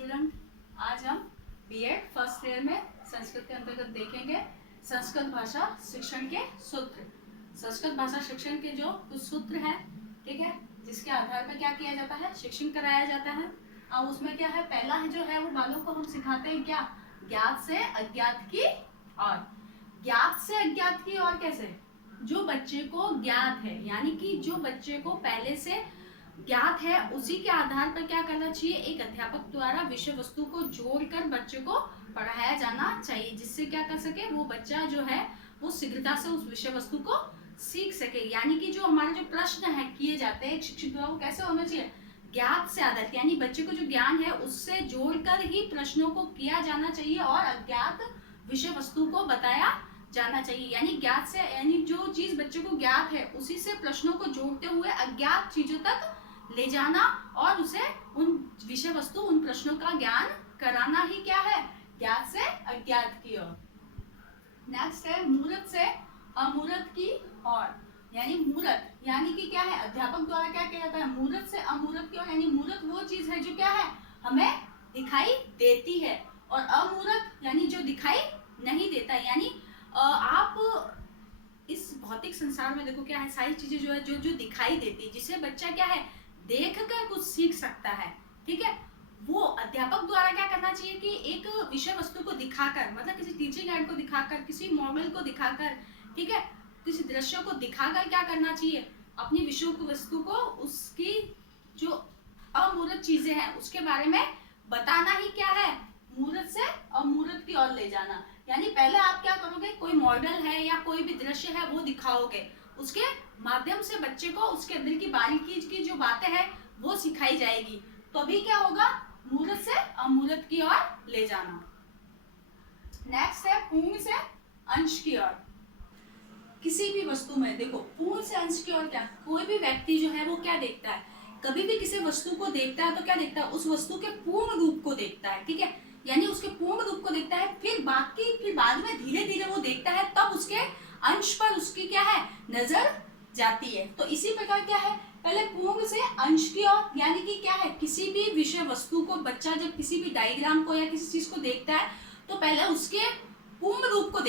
Student, आज हम BEd first year में संस्कृत के अंतर्गत देखेंगे संस्कृत भाषा शिक्षण के सूत्र। संस्कृत भाषा शिक्षण के जो कुछ सूत्र हैं, ठीक है, जिसके आधार पर क्या किया जाता है, शिक्षण कराया जाता है। अब उसमें क्या है, पहला है जो है वो बालों को हम सिखाते हैं क्या, ज्ञात से अज्ञात की और। ज्ञात से अज्ञात की और कैसे, जो बच्चे को ज्ञात है, यानी कि जो बच्चे को पहले से ज्ञात है उसी के आधार पर क्या करना चाहिए, एक अध्यापक द्वारा विषय वस्तु को जोड़कर बच्चे को पढ़ाया जाना चाहिए, जिससे क्या कर सके, वो बच्चा जो है वो शीघ्रता से उस विषय वस्तु को सीख सके। यानी कि जो हमारे जो प्रश्न है किए जाते हैं शिक्षक द्वारा, वो कैसे होना चाहिए, ज्ञात से आधारित, यानी बच्चे को जो ज्ञान है उससे जोड़कर ही प्रश्नों को किया जाना चाहिए और अज्ञात विषय वस्तु को बताया जाना चाहिए। यानी ज्ञात से, यानी जो चीज बच्चे को ज्ञात है उसी से प्रश्नों को जोड़ते हुए अज्ञात चीजों तक ले जाना और उसे उन विषय वस्तु, उन प्रश्नों का ज्ञान कराना ही क्या है, ज्ञात से अज्ञात की ओर। नेक्स्ट है मूर्त से अमूर्त की ओर। यानी मूर्त यानी कि क्या है, अध्यापक द्वारा क्या किया जाता है, मूर्त से अमूर्त की ओर। यानी मूर्त वो चीज है जो क्या है, हमें दिखाई देती है, और अमूर्त यानी जो दिखाई नहीं देता। यानी आप इस भौतिक संसार में देखो क्या है, सारी चीजें जो है जो दिखाई देती है, जिसे बच्चा क्या है देख कर कुछ सीख सकता है, ठीक है, वो अध्यापक द्वारा क्या करना चाहिए कि एक विषय वस्तु को दिखाकर, मतलब किसी टीचिंग एड को दिखाकर, किसी मॉडल को दिखाकर, ठीक है, किसी दृश्य को दिखाकर क्या करना चाहिए, अपनी विषय वस्तु को, उसकी जो अमूर्त चीजें हैं उसके बारे में बताना ही क्या है, मूर्त से अमूर्त की ओर ले जाना। यानी पहले आप क्या करोगे, कोई मॉडल है या कोई भी दृश्य है वो दिखाओगे, उसके माध्यम से बच्चे को उसके अंदर की बारीकी की जो बातें हैं वो सिखाई जाएगी, तो अभी क्या होगा, मूर्त से अमूर्त की ओर ले जाना। नेक्स्ट है पूर्ण से अंश की ओर। किसी भी वस्तु में देखो, पूर्ण से अंश की ओर क्या, कोई भी व्यक्ति जो है वो क्या देखता है, कभी भी किसी वस्तु को देखता है तो क्या देखता है, उस वस्तु के पूर्ण रूप को देखता है, ठीक है, यानी उसके पूर्ण रूप को देखता है, फिर बाद में धीरे धीरे वो देखता है, तब उसके अंश पर उसकी क्या है, नजर जाती है। तो इसी प्रकार क्या है, पहले पूर्ण से अंश की ओर, यानी कि क्या है, किसी भी विषय वस्तु को बच्चा जब किसी भी डायग्राम को या किसी चीज को देखता है तो पहले उसके पूर्ण रूप को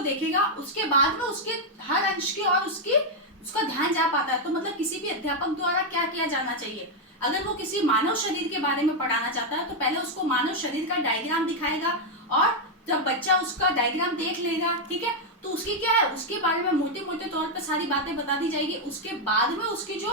देखेगा, उसके बाद में उसके हर अंश की ओर उसका ध्यान जा पाता है। तो मतलब किसी भी अध्यापक द्वारा क्या किया जाना चाहिए, अगर वो किसी मानव शरीर के बारे में पढ़ाना चाहता है तो पहले उसको मानव शरीर का डायग्राम दिखाएगा, और जब बच्चा उसका डायग्राम देख लेगा, ठीक है, तो उसकी क्या है, उसके बारे में मोटे मोटे तौर पर सारी बातें बता दी जाएगी। उसके बाद में उसकी जो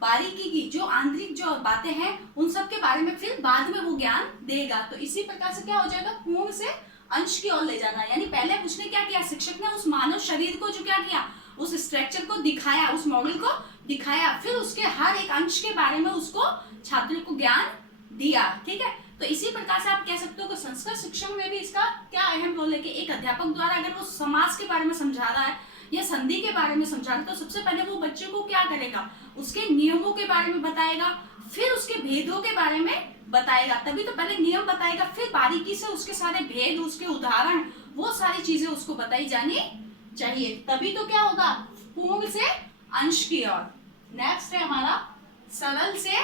बारीकी की जो आंतरिक जो बातें हैं उन सब के बारे में फिर बाद में वो ज्ञान देगा। तो इसी प्रकार से क्या हो जाएगा, पूर्ण से अंश की ओर ले जाना। यानी पहले उसने क्या किया, शिक्षक ने उस मानव शरीर को जो क्या किया, उस स्ट्रक्चर को दिखाया, उस मॉडल को दिखाया, फिर उसके हर एक अंश के बारे में उसको छात्र को ज्ञान दिया, ठीक है। तो इसी प्रकार से आप कह सकते हो कि संस्कृत शिक्षण में भी इसका क्या अहम रोल है कि एक अध्यापक द्वारा अगर वो समास के बारे में समझा रहा है या संधि के बारे में समझा रहा है, तो सबसे पहले वो बच्चे को क्या करेगा, उसके नियमों के बारे में बताएगा, फिर उसके भेदों के बारे में बताएगा। तभी तो पहले नियम बताएगा, फिर बारीकी से उसके सारे भेद, उसके उदाहरण, वो सारी चीजें उसको बताई जानी चाहिए, तभी तो क्या होगा, पूर्ण से अंश की ओर। नेक्स्ट है हमारा सरल से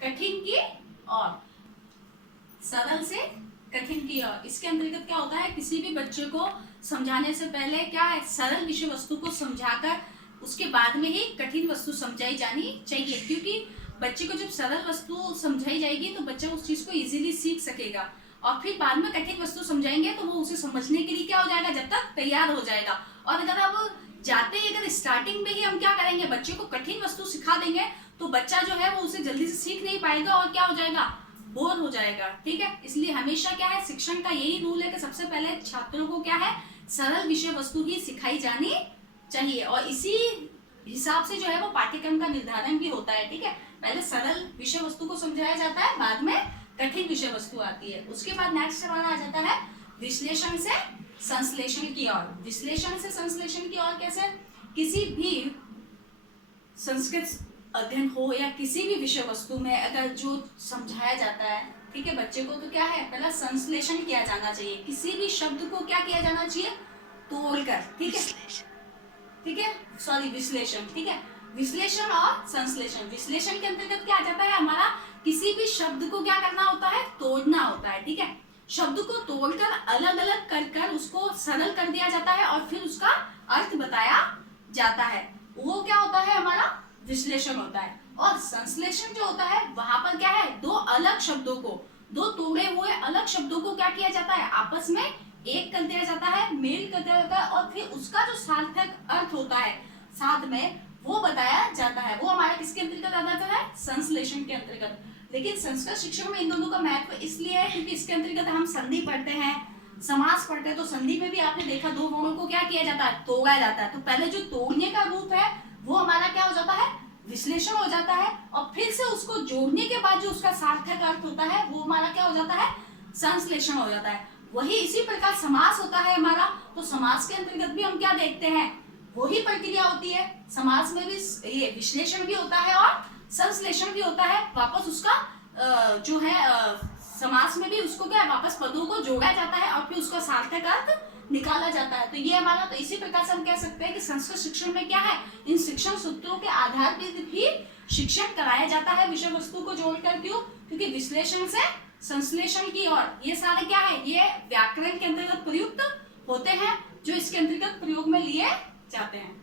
कठिन की ओर। सरल से कठिन की ओर, इसके अंतर्गत क्या होता है, किसी भी बच्चे को समझाने से पहले क्या है, सरल विषय वस्तु को समझाकर उसके बाद में ही कठिन वस्तु समझाई जानी चाहिए, क्योंकि बच्चे को जब सरल वस्तु समझाई जाएगी तो बच्चा उस चीज को इजीली सीख सकेगा, और फिर बाद में कठिन वस्तु समझाएंगे तो वो उसे समझने के लिए क्या हो जाएगा, जब तक तैयार हो जाएगा। और अगर अब जाते ही अगर स्टार्टिंग में ही हम क्या करेंगे, बच्चे को कठिन वस्तु सिखा देंगे तो बच्चा जो है वो उसे जल्दी से सीख नहीं पाएगा और क्या हो जाएगा, बोर हो जाएगा, ठीक है। इसलिए हमेशा क्या है, शिक्षण का यही रूल है कि सबसे पहले छात्रों को क्या है, सरल विषय वस्तु ही सिखाई जानी चाहिए, और इसी हिसाब से जो है वो पाठ्यक्रम का निर्धारण भी होता है, ठीक है। पहले सरल विषय वस्तु को समझाया जाता है, बाद में कठिन विषय वस्तु आती है। उसके बाद नेक्स्ट हमारा आ जाता है विश्लेषण से संश्लेषण की ओर। विश्लेषण से संश्लेषण की ओर कैसे, किसी भी संस्कृत अध्ययन हो या किसी भी विषय वस्तु में अगर जो समझाया जाता है, ठीक है, बच्चे को, तो क्या है, पहला संश्लेषण किया जाना चाहिए, किसी भी शब्द को क्या किया जाना चाहिए, तोड़कर, ठीक है, सॉरी विश्लेषण, ठीक है, विश्लेषण और संश्लेषण। विश्लेषण के अंतर्गत क्या आ जाता है हमारा, किसी भी शब्द को क्या करना होता है, तोड़ना होता है, ठीक है। शब्द को तोड़कर अलग अलग कर कर उसको सरल कर दिया जाता है और फिर उसका अर्थ बताया जाता है, वो क्या होता है, हमारा विश्लेषण होता है। और संश्लेषण जो होता है वहां पर क्या है, दो अलग शब्दों को, दो तोड़े हुए अलग शब्दों को क्या किया जाता है, आपस में एक कर दिया जाता है, मेल कर दिया जाता है और फिर उसका जो सार्थक अर्थ होता है साथ में वो बताया जाता है। वो हमारे किसके अंतर्गत आ जाता है, संश्लेषण के अंतर्गत। लेकिन संस्कृत शिक्षण में इन दोनों का महत्व इसलिए है क्योंकि इसके अंतर्गत हम संधि पढ़ते हैं, समास पढ़ते हैं। तो संधि में भी आपने देखा दो वर्णों को क्या किया जाता है, तोड़ा जाता है। तो पहले जो तोड़ने का रूप है वो हमारा क्या हो जाता है, विश्लेषण हो जाता है, और फिर से उसको जोड़ने के बाद जो उसका सार्थक अर्थ होता है वो हमारा क्या हो जाता है, संश्लेषण हो जाता है। वही इसी प्रकार समास होता है हमारा। तो समास के अंतर्गत भी हम क्या देखते हैं, वही प्रक्रिया होती है। समास में भी ये विश्लेषण भी होता है और संश्लेषण भी होता है। वापस उसका जो है समास में भी उसको क्या है, वापस पदों को जोड़ा जाता है और फिर उसका सार्थक अर्थ निकाला जाता है। तो ये हमारा, तो इसी प्रकार से हम कह सकते हैं कि संस्कृत शिक्षण में क्या है, इन शिक्षण सूत्रों के आधार पर भी शिक्षण कराया जाता है विषय वस्तु को जोड़कर। क्यों, क्योंकि विश्लेषण से संश्लेषण की ओर ये सारे क्या है, ये व्याकरण के अंतर्गत प्रयुक्त होते हैं, जो इसके अंतर्गत प्रयोग में लिए जाते हैं।